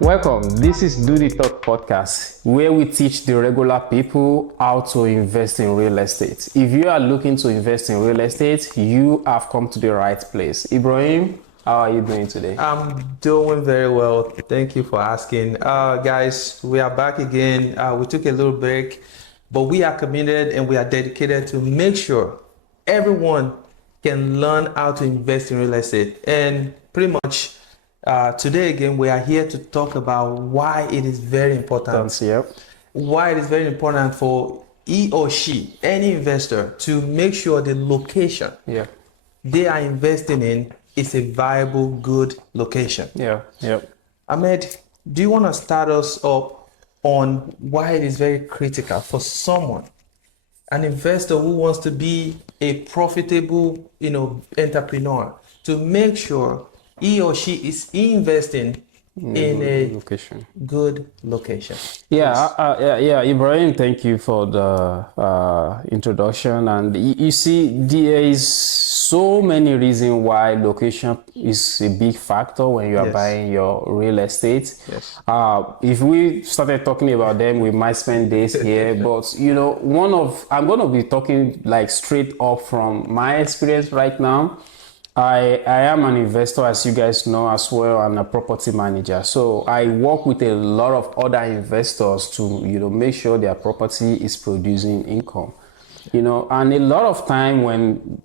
Welcome. This is Do the Talk podcast, where we teach the regular people how to invest in real estate. If you are looking to invest in real estate, you have come to the right place. Ibrahim, how are you doing today? I'm doing very well. Thank you for asking. Guys, we are back again. We took a little break, but we are committed and we are dedicated to make sure everyone can learn how to invest in real estate. And pretty much today again, we are here to talk about why it is very important. Yep. Why it is very important for he or she, any investor, to make sure the location Yeah. they are investing in is a viable, good location. Yeah. Yep. Ahmed, do you want to start us up on why it is very critical for someone, an investor who wants to be a profitable, entrepreneur, to make sure he or she is investing in a Location. good location? Yeah, Ibrahim, thank you for the introduction. And you see, there is so many reasons why location is a big factor when you are Yes. buying your real estate. Yes. If we started talking about them, we might spend days here. But I'm going to be talking like straight up from my experience right now. I am an investor, as you guys know, as well, and a property manager. So I work with a lot of other investors to, make sure their property is producing income. And a lot of time when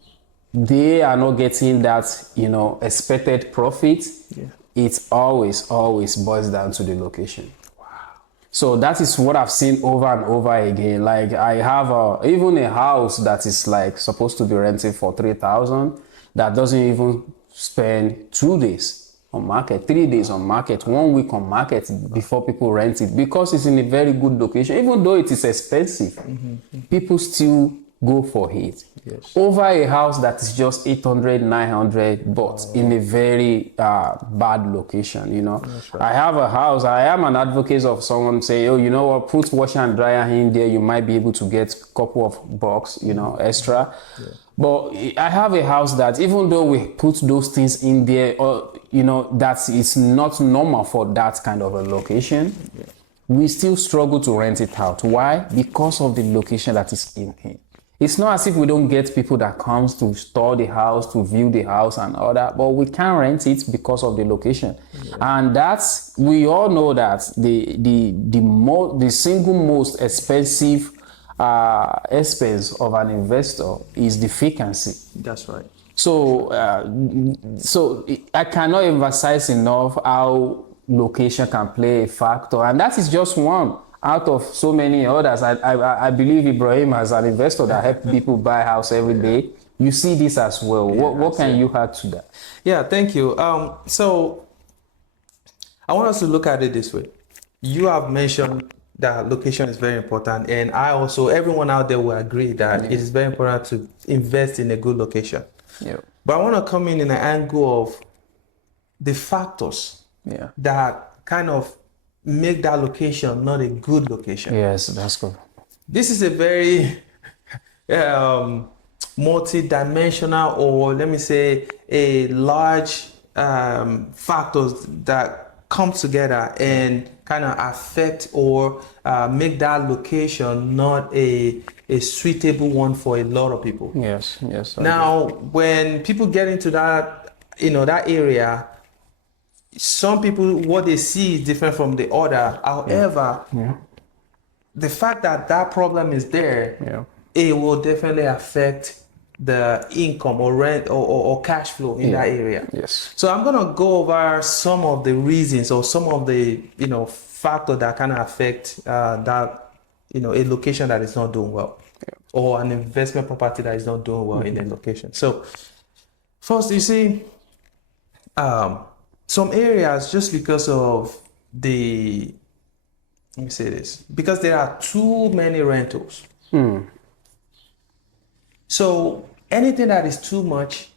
they are not getting that, expected profit, it always boils down to the location. So that is what I've seen over and over again. Like I have even a house that is like supposed to be rented for 3,000 that doesn't even spend 2 days on market, 3 days on market, 1 week on market before people rent it, because it's in a very good location. Even though it is expensive, people still go for it. Yes. Over a house that is just 800, 900, but in a very bad location, Right. I have a house. I am an advocate of someone saying, oh, you know what, put washer and dryer in there. You might be able to get a couple of bucks, extra. Yeah. But I have a house that even though we put those things in there, that is not normal for that kind of a location. Yeah. We still struggle to rent it out. Why? Because of the location that is in here. It's not as if we don't get people that comes to store the house, to view the house and all that, but we can't rent it because of the location. Yeah. And we all know that the single most expensive expense of an investor is the vacancy. That's right. So I cannot emphasize enough how location can play a factor, and that is just one out of so many others. I believe Ibrahim, as an investor that help people buy house every day, you see this as well. Yeah, what can you add to that? Yeah, thank you. So I want us to look at it this way. You have mentioned that location is very important, and everyone out there will agree that it is very important to invest in a good location. Yeah. But I want to come in an angle of the factors that kind of make that location not a good location. Yes, that's good. This is a very multi-dimensional, or let me say a large factors that come together and kind of affect or make that location not a suitable one for a lot of people. Yes. Now, when people get into that, that area, some people, what they see is different from the other. However, the fact that problem is there, it will definitely affect the income or rent or cash flow in that area. Yes. So I'm gonna go over some of the reasons or some of the factors that kind of affect that a location that is not doing well, or an investment property that is not doing well in the location. So first, you see, some areas, just because of because there are too many rentals. So anything that is too much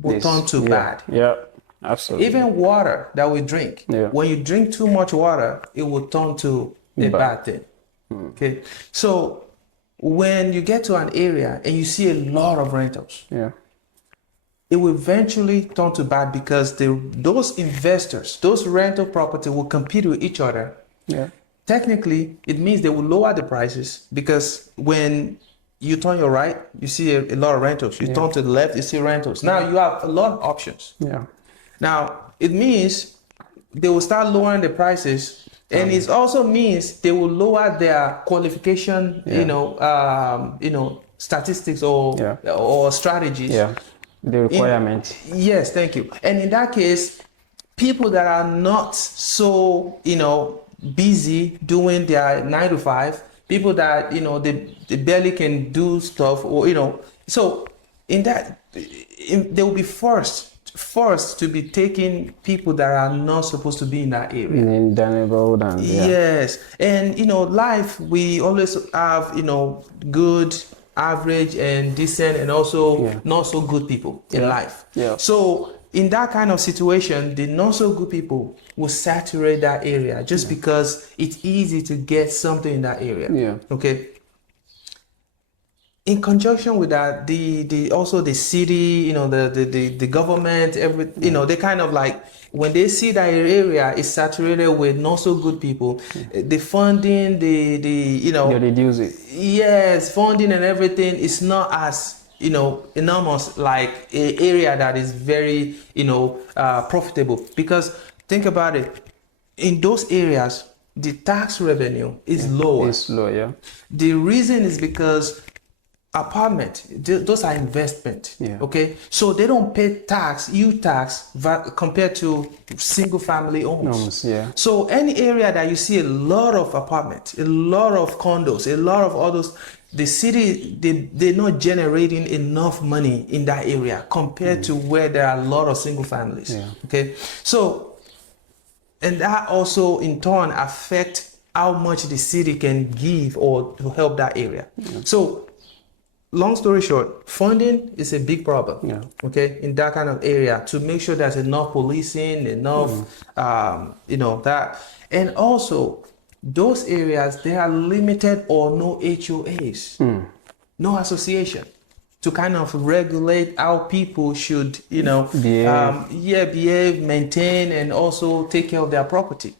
will turn to bad. Yeah, absolutely. Even water that we drink, when you drink too much water, it will turn to a bad thing. Okay, so when you get to an area and you see a lot of rentals, it will eventually turn to bad because those investors, those rental property will compete with each other. Yeah. Technically, it means they will lower the prices because when you turn your right, you see a lot of rentals. You turn to the left, you see rentals. Now you have a lot of options. Yeah. Now it means they will start lowering the prices, and it also means they will lower their qualification, statistics or strategies. Yeah. The requirement. Yes, thank you. And in that case, people that are not so, busy doing their 9 to 5, people that, they barely can do stuff or, so in that, they will be forced to be taking people that are not supposed to be in that area. In the neighborhood and Yes. And, life, we always have, good, average and decent and also not so good people in life. Yeah. So in that kind of situation, the not so good people will saturate that area just because it's easy to get something in that area. Yeah. Okay. In conjunction with that, the also the city, the government, they kind of like when they see that area is saturated with not so good people, the funding, they reduce it. Yes, funding and everything is not as enormous like an area that is very profitable. Because think about it, in those areas the tax revenue is lower. It's low, yeah. The reason is because apartment, those are investment. Yeah. Okay, so they don't pay huge tax compared to single family homes. Yeah. So any area that you see a lot of apartments, a lot of condos, a lot of all those, the city, they're not generating enough money in that area compared to where there are a lot of single families. Yeah. Okay, so and that also in turn affect how much the city can give or to help that area. So long story short, funding is a big problem, okay, in that kind of area, to make sure there's enough policing, enough, that. And also, those areas, they are limited or no HOAs, no association, to kind of regulate how people should, behave, maintain, and also take care of their property.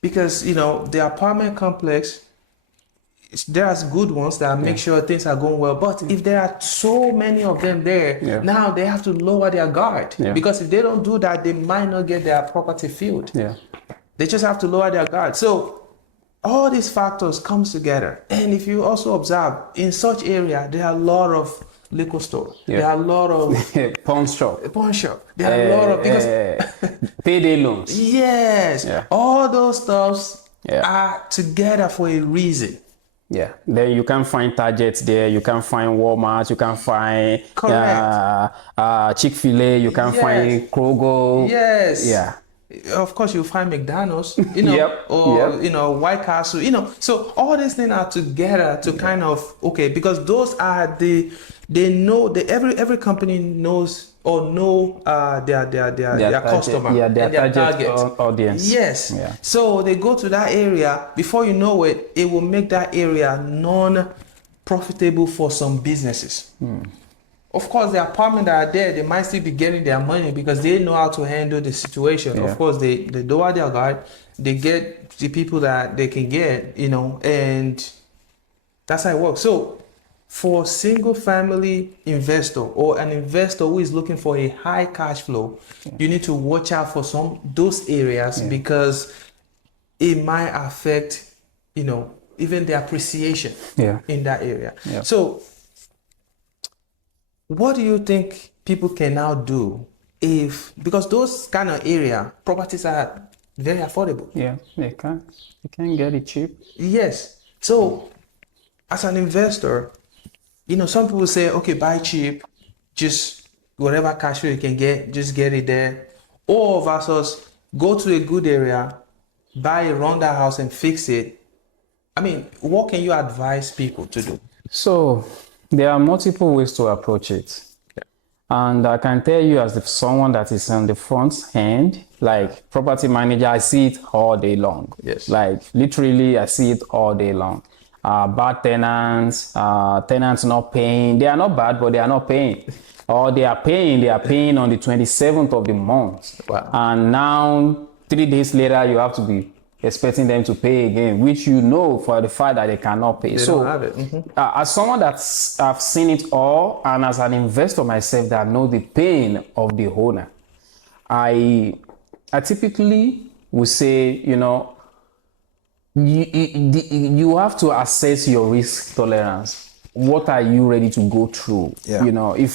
Because, the apartment complex, there's good ones that make sure things are going well, but if there are so many of them there, now they have to lower their guard, because if they don't do that, they might not get their property filled. They just have to lower their guard. So all these factors comes together. And if you also observe, in such area there are a lot of liquor store, there are a lot of pawn shop, there are a lot of, because payday loans, all those stuffs are together for a reason. Yeah, then you can find Targets there, you can find Walmart, you can find Chick-fil-A, you can find Kroger. Yes. Yeah. Of course, you'll find McDonald's, or White Castle, so all these things are together to kind of, because those are every company knows or know their customer, their target audience. Yes. So they go to that area, before you know it, it will make that area non-profitable for some businesses. Of course, the apartment that are there, they might still be getting their money because they know how to handle the situation. Of course, they lower their guard, they get the people that they can get, and that's how it works. So for single family investor or an investor who is looking for a high cash flow, you need to watch out for those areas, because it might affect, even the appreciation in that area. So what do you think people can now do because those kind of area properties are very affordable? Yeah, they can get it cheap. Yes. So as an investor, some people say, okay, buy cheap, just whatever cash flow you can get, just get it there. Or versus go to a good area, buy a rundown house and fix it. I mean, what can you advise people to do? So there are multiple ways to approach it. And I can tell you, as someone that is on the front end, like property manager, I see it all day long. Yes. Like literally, I see it all day long. Bad tenants, tenants not paying. They are not bad, but they are not paying. or they are paying on the 27th of the month. Wow. And now 3 days later, you have to be expecting them to pay again, which you know for the fact that they cannot pay. They So don't have it. as someone that's I've seen it all, and as an investor myself that know the pain of the owner, I typically would say, you know, you have to assess your risk tolerance. What are you ready to go through? Yeah. You know, if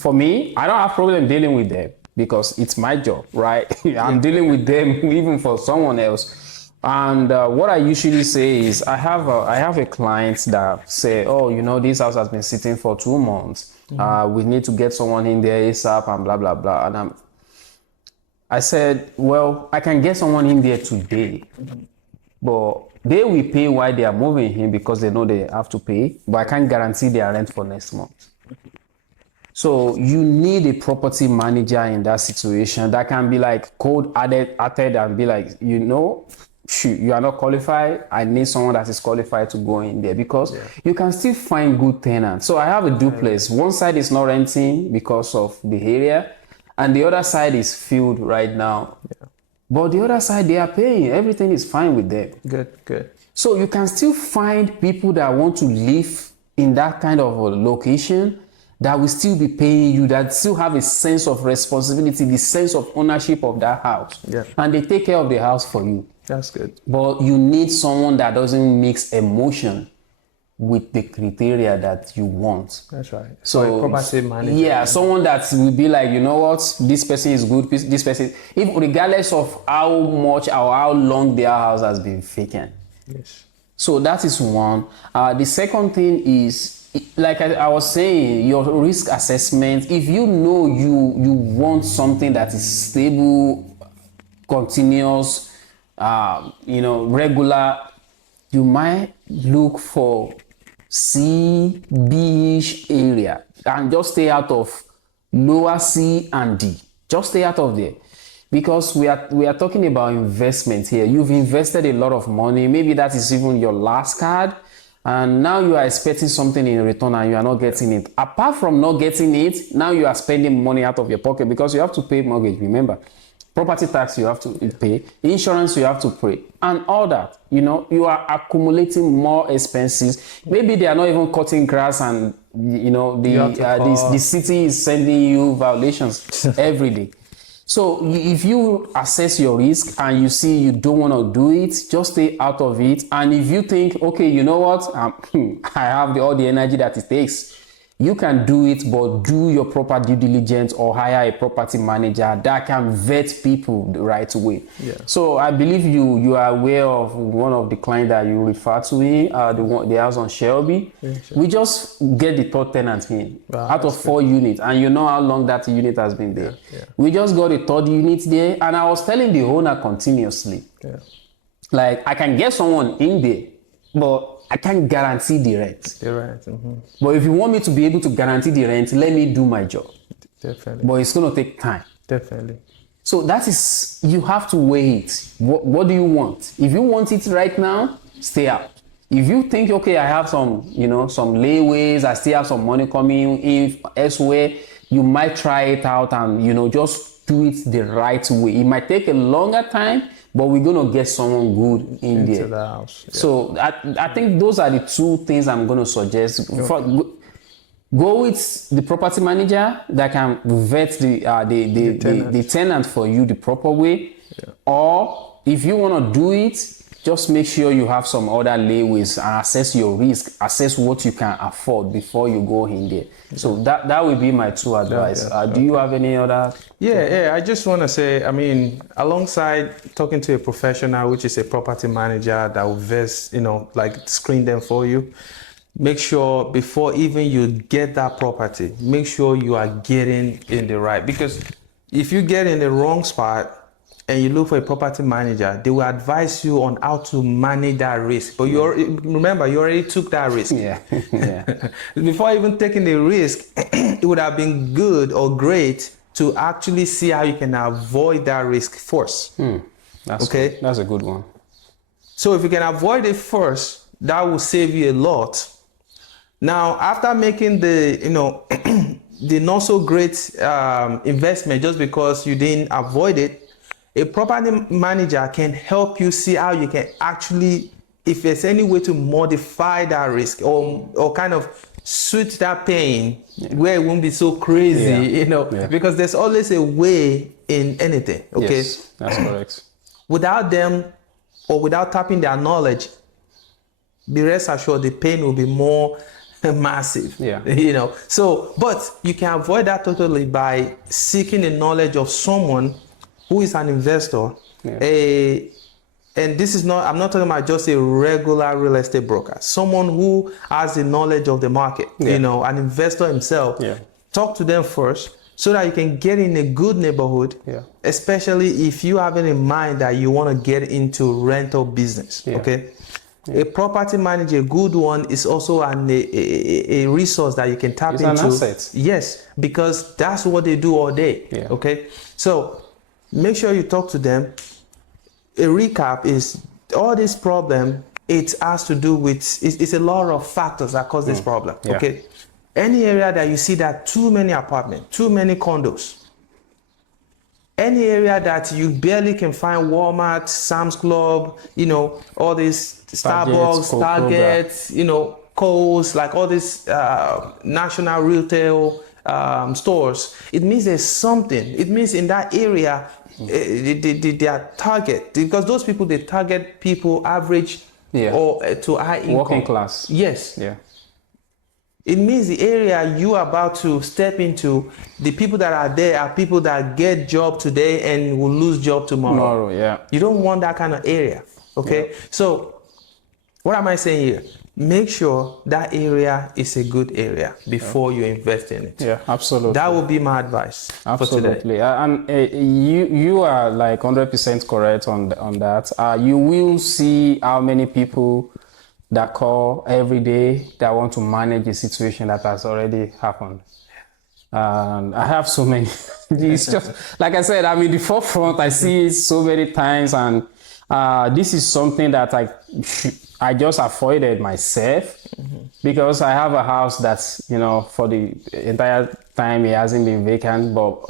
for me, I don't have problem dealing with them because it's my job, right? I'm dealing with them even for someone else. And what I usually say is, I have a client that say, oh, you know, this house has been sitting for 2 months. We need to get someone in there ASAP and blah blah blah. And I said, well, I can get someone in there today, but they will pay while they are moving in because they know they have to pay, but I can't guarantee their rent for next month. So you need a property manager in that situation that can be like cold-hearted and be like, you know, shoot, you are not qualified. I need someone that is qualified to go in there because you can still find good tenants. So I have a duplex. One side is not renting because of the area, and the other side is filled right now. But the other side, they are paying. Everything is fine with them. Good. So you can still find people that want to live in that kind of a location that will still be paying you, that still have a sense of responsibility, the sense of ownership of that house. Yeah. And they take care of the house for you. That's good. But you need someone that doesn't mix emotion with the criteria that you want. That's right. So property manager. yeah, someone that will be like, you know what, this person is good, this person, if regardless of how much or how long their house has been vacant. Yes. So that is one. The second thing is, like I was saying, your risk assessment. If you know you want something that is stable, continuous, you know, regular, you might look for C, B-ish area and just stay out of lower C and D. Just stay out of there. Because we are talking about investment here. You've invested a lot of money. Maybe that is even your last card. And now you are expecting something in return and you are not getting it. Apart from not getting it, now you are spending money out of your pocket because you have to pay mortgage, remember. Property tax you have to pay, insurance you have to pay, and all that. You know, you are accumulating more expenses. Maybe they are not even cutting grass, and you know the city is sending you violations every day. So if you assess your risk and you see you don't want to do it, just stay out of it. And if you think, okay, you know what, I have all the energy that it takes, you can do it, but do your proper due diligence or hire a property manager that can vet people the right way. Yeah. So I believe you are aware of one of the clients that you refer to me, the house on Shelby. Yeah, sure. We just get the third tenant in out of 4 good. units, and you know how long that unit has been there. Yeah. We just got a third unit there, and I was telling the owner continuously, like, I can get someone in there, but I can't guarantee the rent. The rent. Mm-hmm. But if you want me to be able to guarantee the rent, let me do my job. Definitely. But it's going to take time. Definitely. So that is, you have to weigh it. What do you want? If you want it right now, stay out. If you think, okay, I have some, you know, some layways, I still have some money coming in elsewhere, you might try it out and, you know, just do it the right way. It might take a longer time, but we're going to get someone good in Into there. the house. Yeah. So I think those are the 2 things I'm going to suggest. Go with the property manager that can vet the tenant for you the proper way. Yeah. Or if you want to do it, just make sure you have some other layways and assess your risk, assess what you can afford before you go in there. So that will be my 2 advice. Do you have any other? Yeah. I just want to say, I mean, alongside talking to a professional, which is a property manager that will vet, you know, like screen them for you. Make sure before even you get that property, make sure you are getting in the right. Because if you get in the wrong spot, and you look for a property manager, they will advise you on how to manage that risk. But remember, you already took that risk. Yeah. Before even taking the risk, it would have been good or great to actually see how you can avoid that risk first. That's okay. Good. That's a good one. So if you can avoid it first, that will save you a lot. Now, after making the, you know, the not so great investment just because you didn't avoid it, a property manager can help you see how you can actually, if there's any way to modify that risk or kind of suit that pain where it won't be so crazy, because there's always a way in anything. Okay. Yes, that's correct. Without them or without tapping their knowledge, be rest assured the pain will be more massive. So, but you can avoid that totally by seeking the knowledge of someone who is an investor, and this is not, I'm not talking about just a regular real estate broker, someone who has the knowledge of the market, an investor himself. Talk to them first so that you can get in a good neighborhood, especially if you have in mind that you want to get into rental business. Okay. A property manager, a good one, is also a resource that you can tap into. It's an asset. Yes, because that's what they do all day. Okay. So make sure you talk to them. A recap is all this problem, it has to do with, it's a lot of factors that cause this problem. Okay. Any area that you see that too many apartments, too many condos, any area that you barely can find Walmart, Sam's Club, all these Starbucks, Target, Kohl's, like all these national retail stores, it means there's something. It means in that area, they are target, because those people, they target people average or to high income. Working class. Yes. It means the area you are about to step into, the people that are there are people that get job today and will lose job tomorrow. You don't want that kind of area. Okay. So what am I saying here? Make sure that area is a good area before you invest in it. Absolutely. That would be my advice for today. And you are like 100% correct on that. You will see how many people that call every day that want to manage a situation that has already happened. I have so many. It's just, like I said, I'm in the forefront. I see it so many times, and this is something that I just avoided myself, because I have a house that's, for the entire time it hasn't been vacant, but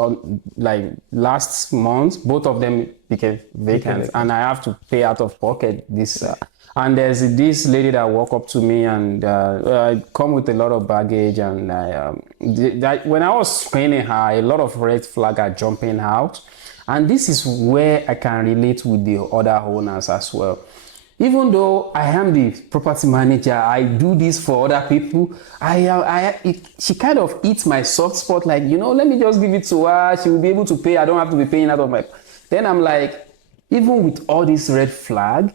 like last month, both of them became vacant, and I have to pay out of pocket this. And there's this lady that walked up to me, and I come with a lot of baggage, and when I was screening her, a lot of red flags are jumping out. And this is where I can relate with the other owners as well. Even though I am the property manager, I do this for other people. She kind of eats my soft spot, like, let me just give it to her. She will be able to pay. I don't have to be paying out of my. Then I'm like, even with all this red flag,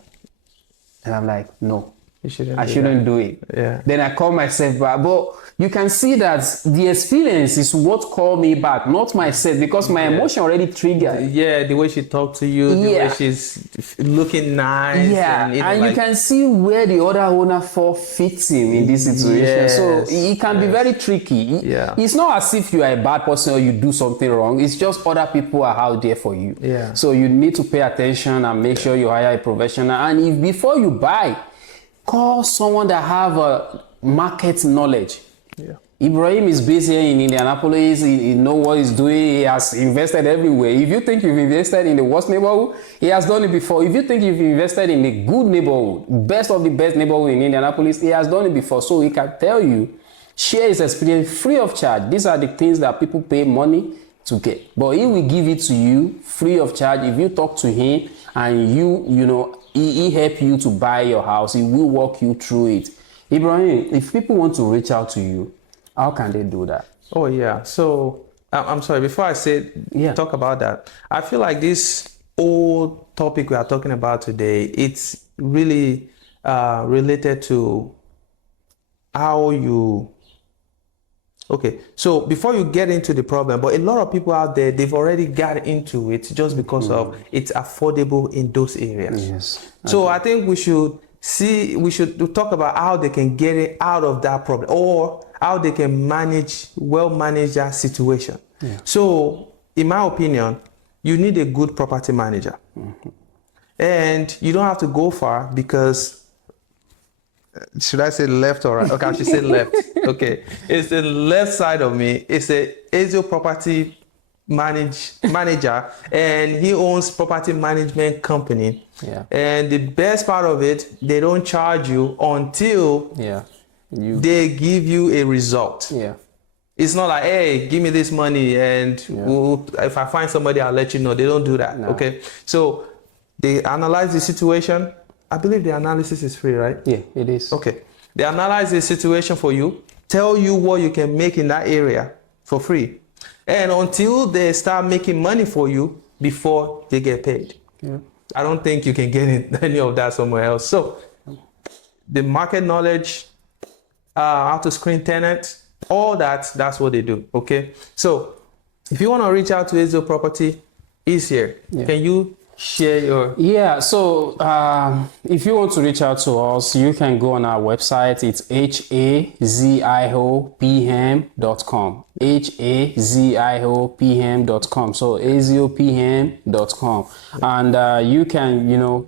and I'm like, no, I shouldn't do it. Then I call myself back. But you can see that the experience is what called me back, not myself, because my emotion already triggered. The way she talked to you, the way she's looking nice. And you can see where the other owner fits him in this situation. So it can be very tricky. It's not as if you are a bad person or you do something wrong. It's just other people are out there for you. So you need to pay attention and make sure you hire a professional. And if before you buy, call someone that have a market knowledge. Ibrahim is based here in Indianapolis. He knows what he's doing. He has invested everywhere. If you think you've invested in the worst neighborhood, he has done it before. If you think you've invested in a good neighborhood, best of the best neighborhood in Indianapolis, he has done it before. So he can tell you, share his experience free of charge. These are the things that people pay money to get. But he will give it to you free of charge. If you talk to him and he help you to buy your house, he will walk you through it. Ibrahim, if people want to reach out to you, how can they do that? So I'm sorry, before I talk about that, I feel like this whole topic we are talking about today, it's really related to how you so before you get into the problem, but a lot of people out there, they've already got into it just because of it's affordable in those areas. So I think we should talk about how they can get it out of that problem, or how they can manage that situation. So in my opinion, you need a good property manager. And you don't have to go far, because should I say left or right? Okay, I should say left. Okay, it's the left side of me. It's a Azio property manager, and he owns property management company. Yeah. And the best part of it, they don't charge you until they give you a result. Yeah. It's not like, hey, give me this money, and if I find somebody, I'll let you know. They don't do that. No. Okay, so they analyze the situation. I believe the analysis is free, right? Yeah, it is. Okay. They analyze the situation for you, tell you what you can make in that area for free. And until they start making money for you before they get paid. Yeah. I don't think you can get any of that somewhere else. So the market knowledge, how to screen tenants, all that's what they do. Okay. So if you want to reach out to Azio Property, he's here. Yeah. Can you share your... Yeah, so if you want to reach out to us, you can go on our website. It's haziopm.com. haziopm.com. So aziopm.com. And you can,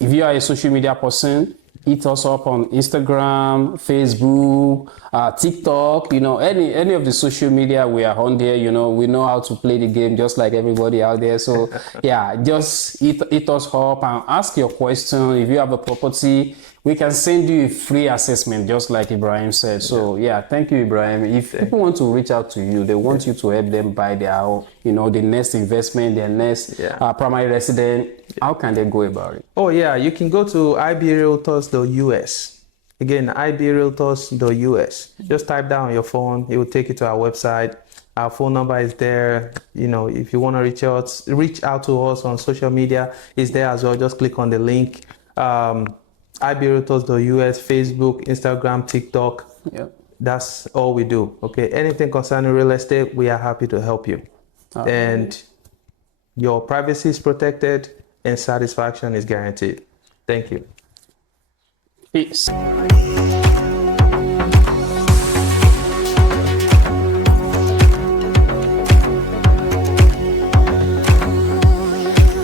if you are a social media person, hit us up on Instagram, Facebook, TikTok, any of the social media we are on there. We know how to play the game just like everybody out there. So yeah, just hit us up and ask your question. If you have a property, we can send you a free assessment, just like Ibrahim said. So yeah, thank you, Ibrahim. If people want to reach out to you, they want you to help them buy their, the next investment, their next primary resident. How can they go about it? Oh yeah, you can go to ibrealtors.us. Again, ibrealtors.us. Just type that on your phone. It will take you to our website. Our phone number is there. If you want to reach out to us on social media, it's there as well. Just click on the link. ibrealtors.us, Facebook, Instagram, TikTok. Yep. That's all we do. Okay. Anything concerning real estate, we are happy to help you. And your privacy is protected and satisfaction is guaranteed. Thank you. Peace.